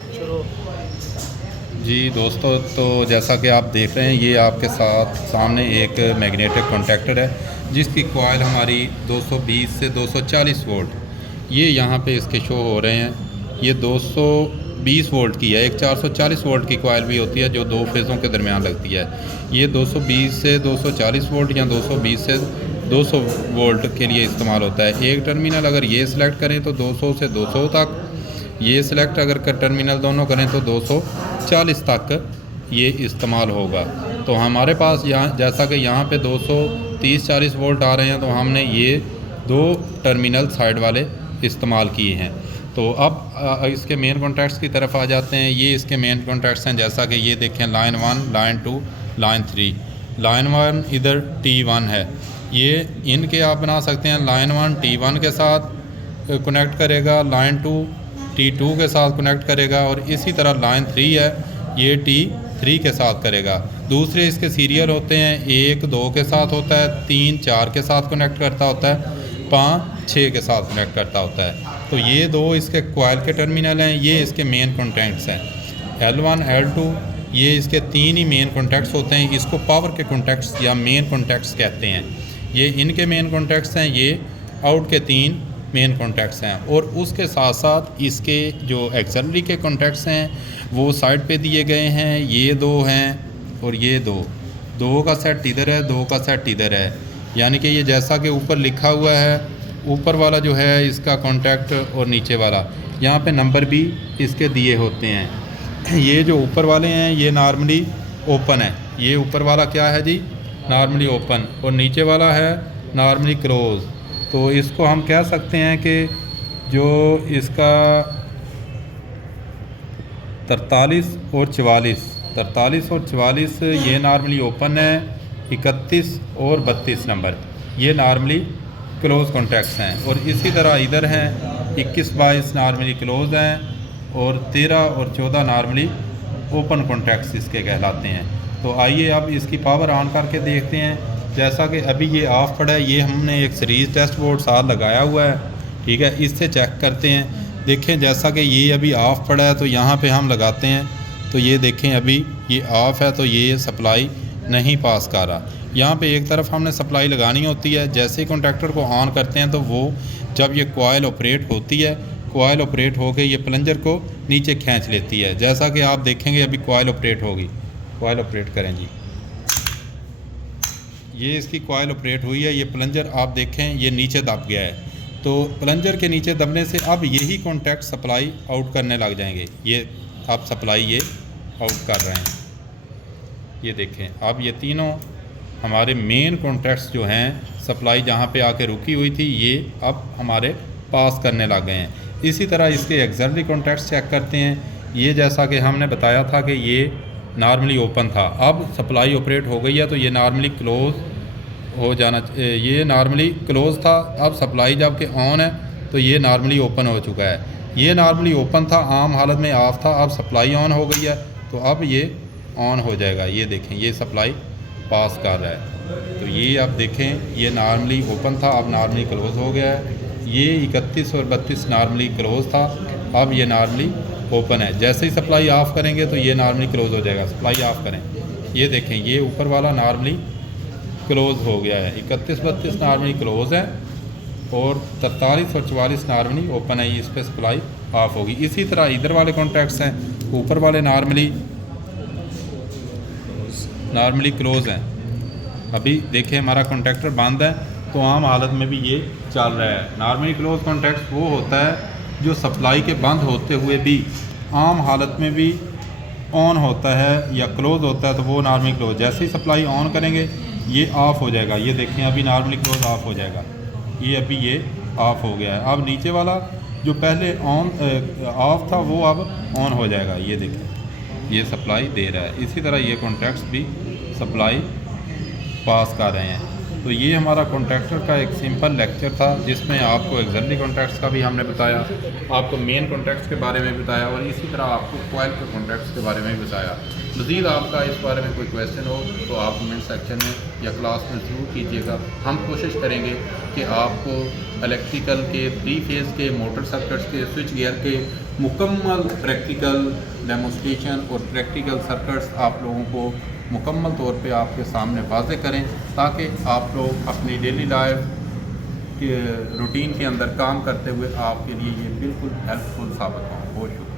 शुरू। जी दोस्तों, तो जैसा कि आप देख रहे हैं, ये आपके साथ सामने एक मैग्नेटिक कॉन्टैक्टर है जिसकी कॉइल हमारी 220 से 240 वोल्ट ये यहाँ पे इसके शो हो रहे हैं। ये 220 वोल्ट की है। एक 440 वोल्ट की कॉइल भी होती है जो दो फेज़ों के दरमियान लगती है। ये 220 से 240 वोल्ट या 220 से 200 वोल्ट के लिए इस्तेमाल होता है। एक टर्मिनल अगर ये सिलेक्ट करें तो 200 से 200 तक, ये सिलेक्ट अगर कर टर्मिनल दोनों करें तो 240 तक ये इस्तेमाल होगा। तो हमारे पास यहाँ जैसा कि यहाँ पे 230-40 वोल्ट आ रहे हैं, तो हमने ये दो टर्मिनल साइड वाले इस्तेमाल किए हैं। तो अब इसके मेन कॉन्टैक्ट्स की तरफ आ जाते हैं। ये इसके मेन कॉन्टैक्ट्स हैं, जैसा कि ये देखें, लाइन 1, लाइन 2, लाइन 3। लाइन 1 इधर T1 है। ये इनके आप बना सकते हैं। लाइन 1 T1 के साथ कनेक्ट करेगा, लाइन 2 T2 के साथ कनेक्ट करेगा, और इसी तरह लाइन 3 है, ये T3 के साथ करेगा। दूसरे इसके सीरियल होते हैं, 1 2 के साथ होता है, 3 4 के साथ कनेक्ट करता होता है, 5 6 के साथ कनेक्ट करता होता है। तो ये दो इसके कॉइल के टर्मिनल हैं, ये इसके मेन कॉन्टैक्ट्स हैं। L1 L2 ये इसके तीन ही मेन कॉन्टैक्ट्स होते हैं। इसको पावर के कॉन्टैक्ट्स या मेन कॉन्टैक्ट्स कहते हैं। ये इनके मेन कॉन्टैक्ट्स हैं, ये आउट के तीन मेन कॉन्टैक्ट्स हैं। और उसके साथ साथ इसके जो एक्सेलरी के कॉन्टैक्ट्स हैं वो साइड पे दिए गए हैं। ये दो हैं और ये दो का सेट इधर है, दो का सेट इधर है। यानी कि ये जैसा कि ऊपर लिखा हुआ है, ऊपर वाला जो है इसका कॉन्टैक्ट और नीचे वाला, यहाँ पे नंबर भी इसके दिए होते हैं। ये जो ऊपर वाले हैं ये नॉर्मली ओपन है। ये ऊपर वाला क्या है जी? Normally open. और नीचे वाला है नॉर्मली क्लोज। तो इसको हम कह सकते हैं कि जो इसका 43 और 44 ये नॉर्मली ओपन है। 31 और 32 नंबर ये नॉर्मली क्लोज कॉन्टैक्ट्स हैं। और इसी तरह इधर हैं 21-22 नॉर्मली क्लोज हैं, और 13 और 14 नॉर्मली ओपन कॉन्टैक्ट्स इसके कहलाते हैं। तो आइए अब इसकी पावर ऑन करके देखते हैं। जैसा कि अभी ये ऑफ पड़ा है, ये हमने एक सीरीज़ टेस्ट बोर्ड साथ लगाया हुआ है, ठीक है। इससे चेक करते हैं। देखें, जैसा कि ये अभी ऑफ पड़ा है तो यहाँ पे हम लगाते हैं, तो ये देखें अभी ये ऑफ़ है, तो ये सप्लाई नहीं पास कर रहा। यहाँ पे एक तरफ हमने सप्लाई लगानी होती है। जैसे ही कॉन्टैक्टर को ऑन करते हैं तो वो जब ये कॉइल ऑपरेट होती है, कॉइल ऑपरेट होकर ये प्लंजर को नीचे खींच लेती है। जैसा कि आप देखेंगे अभी कॉइल ऑपरेट होगी। कॉइल ऑपरेट करें जी, ये इसकी कॉइल ऑपरेट हुई है। ये प्लंजर आप देखें ये नीचे दब गया है। तो प्लंजर के नीचे दबने से अब यही कॉन्टैक्ट सप्लाई आउट करने लग जाएंगे। ये अब सप्लाई ये आउट कर रहे हैं। ये देखें, अब ये तीनों हमारे मेन कॉन्टैक्ट्स जो हैं, सप्लाई जहाँ पे आके रुकी हुई थी, ये अब हमारे पास करने लग गए हैं। इसी तरह इसके एक्सेलरी कॉन्टैक्ट्स चेक करते हैं। ये जैसा कि हमने बताया था कि ये नॉर्मली ओपन था, अब सप्लाई ऑपरेट हो गई है तो ये नॉर्मली क्लोज हो जाना। ये नॉर्मली क्लोज था, अब सप्लाई जब कि ऑन है तो ये नॉर्मली ओपन हो चुका है। ये नॉर्मली ओपन था, आम हालत में ऑफ था, अब सप्लाई ऑन हो गई है तो अब ये ऑन हो जाएगा। ये देखें ये सप्लाई पास कर रहा है। तो ये आप देखें ये नॉर्मली ओपन था, अब नॉर्मली क्लोज हो गया है। ये 31 और 32 नॉर्मली क्लोज था, अब ये नॉर्मली ओपन है। जैसे ही सप्लाई ऑफ़ करेंगे तो ये नॉर्मली क्लोज हो जाएगा। सप्लाई ऑफ़ करें, ये देखें ये ऊपर वाला नॉर्मली क्लोज हो गया है। 31-32 नॉर्मली क्लोज है और 43 और 44 नॉर्मली ओपन है। इस पर सप्लाई ऑफ होगी। इसी तरह इधर वाले कॉन्टैक्ट्स हैं, ऊपर वाले नॉर्मली क्लोज हैं। अभी देखें हमारा कॉन्टैक्टर बंद है तो आम हालत में भी ये चल रहा है। नॉर्मली क्लोज कॉन्टैक्ट वो होता है जो सप्लाई के बंद होते हुए भी आम हालत में भी ऑन होता है या क्लोज होता है, तो वो नॉर्मली क्लोज। जैसे ही सप्लाई ऑन करेंगे ये ऑफ़ हो जाएगा। ये देखें अभी नॉर्मली क्लोज ऑफ हो जाएगा। ये अभी ये ऑफ़ हो गया है। अब नीचे वाला जो पहले ऑन ऑफ था वो अब ऑन हो जाएगा। ये देखें ये सप्लाई दे रहा है। इसी तरह ये कॉन्टैक्ट्स भी सप्लाई पास कर रहे हैं। तो ये हमारा कॉन्ट्रैक्टर का एक सिंपल लेक्चर था जिसमें आपको एक्सिलरी कॉन्ट्रैक्ट्स का भी हमने बताया, आपको मेन कॉन्ट्रैक्ट्स के बारे में बताया और इसी तरह आपको कॉइल के कॉन्ट्रैक्ट्स के बारे में बताया। मज़ीद आपका इस बारे में कोई क्वेश्चन हो तो आप कमेंट सेक्शन में या क्लास में ज़रूर कीजिएगा। हम कोशिश करेंगे कि आपको इलेक्ट्रिकल के 3 फेज़ के मोटर सर्किट्स के स्विच गियर के मुकम्मल प्रैक्टिकल डेमोस्ट्रेशन और प्रैक्टिकल सर्किट्स आप लोगों को मुकम्मल तौर पे आपके सामने वाज़ेह करें ताकि आप लोग अपनी डेली लाइफ के रूटीन के अंदर काम करते हुए आपके लिए ये बिल्कुल हेल्पफुल साबित हो। बहुत शुक्रिया।